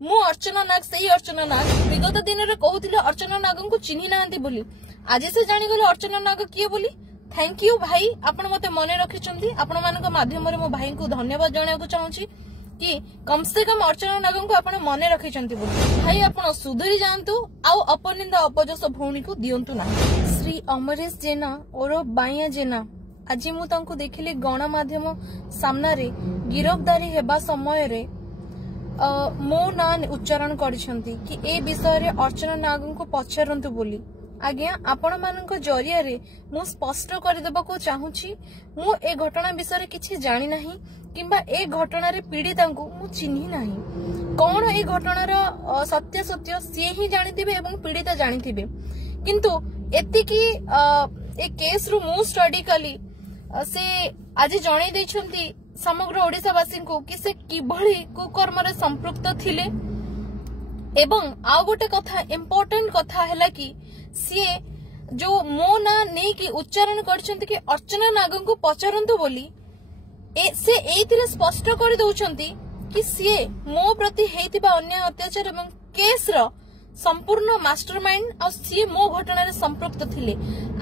मु अर्चना नाग सही अर्चना नाग विगत दिन में कहूले अर्चना नाग को चिन्ह ना बोली आज से जानीगले अर्चना नाग किए बोली। थैंक यू भाई आपण मते मन रखिछंती आपण मानक माध्यम रे मो भाई को धन्यवाद जणाको चाहूची कि कम से कम अर्चना नाग को आपण मन रखिछंती बोली। भाई आपण सुधरी जांतु आउ अपनिंदा अपजस भौणी को दियंतु ना। श्री अमरेश जेना और बाइया जेना आज मु तांको देखिली गणमाध्यम सामना रे गिरफ्तारी हेबा समय रे मो ना उच्चारण करिसंती कि ए विषय रे अर्चना नाग को पछरंतु बोली। आज्ञा आपण मानक जरिया रे मु स्पष्ट कर देबा चाहूची मु ए घटना विषय रे किछि जानि नाही किंबा ए घटना रे पीड़िता को मु चिन्हि नाही। कौन ए घटनार सत्य सत्य सी ही जानिथिबे एवं पीड़िता जानिथिबे किंतु एतिकी ए केस रु मु स्टडी कली से आज जणाई दैछंती समग्र ओडिसावासी को कि से किभଳି कुकर्म रे संपृक्त थिले। एवं आउ गोटे कथा इम्पोर्टेंट कथा हैला कि सी जो मो ना नहीं कि उच्चारण करछंती कि अर्चना नाग को पचरंतु बोली से एथिरे स्पष्ट कर दउछंती कि सी मो प्रति हेतिबा अन्याय अत्याचार एवं केस रो संपूर्ण मास्टरमाइंड और सी मो घटना रे संपृक्त थिले।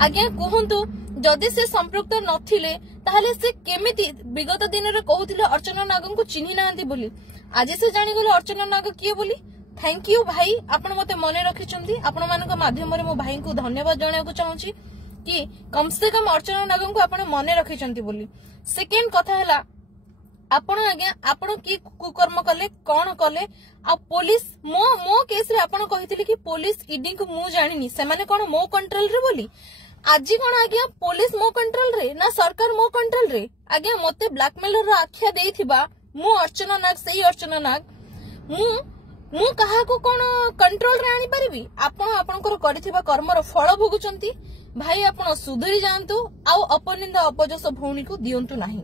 आज्ञा कहंतु जदि से संपृक्त नथिले ताहले से केमिति विगत दिन रे कहूतिले अर्चना नाग को चिन्हि नांती बोली आज से जानीगले अर्चना नाग किए बोली। थैंक यू भाई आपण मते मन रखिछंती आपण मानक माध्यम रे मो भाई को धन्यवाद जणाको चाहूची कि कम से कम अर्चना नाग को आपण मन रखिछंती बोली। सेकेंड कथा हैला आपण आज्ञा आपण की कुकर्म कले कोन कले आ पुलिस मो केस रे आपण कहितले कि पुलिस ईडी को मु जानिनी से माने कोन मो कंट्रोल रे बोली। आज कोन आज्ञा पुलिस मो कंट्रोल रे ना सरकार मो कंट्रोल रे। आज्ञा मते ब्लैकमेलर रा आख्या देइथिबा मु अर्चना नाग सही अर्चना नाग मु कहा को कोन कंट्रोल रे आनी परिबी आपण आपनकर करिथिबा कर्मर फल भोगुचंती। भाई आपण सुधरी जांतु आउ अपनिंदा अपजस भौणी को दियंतु नाही।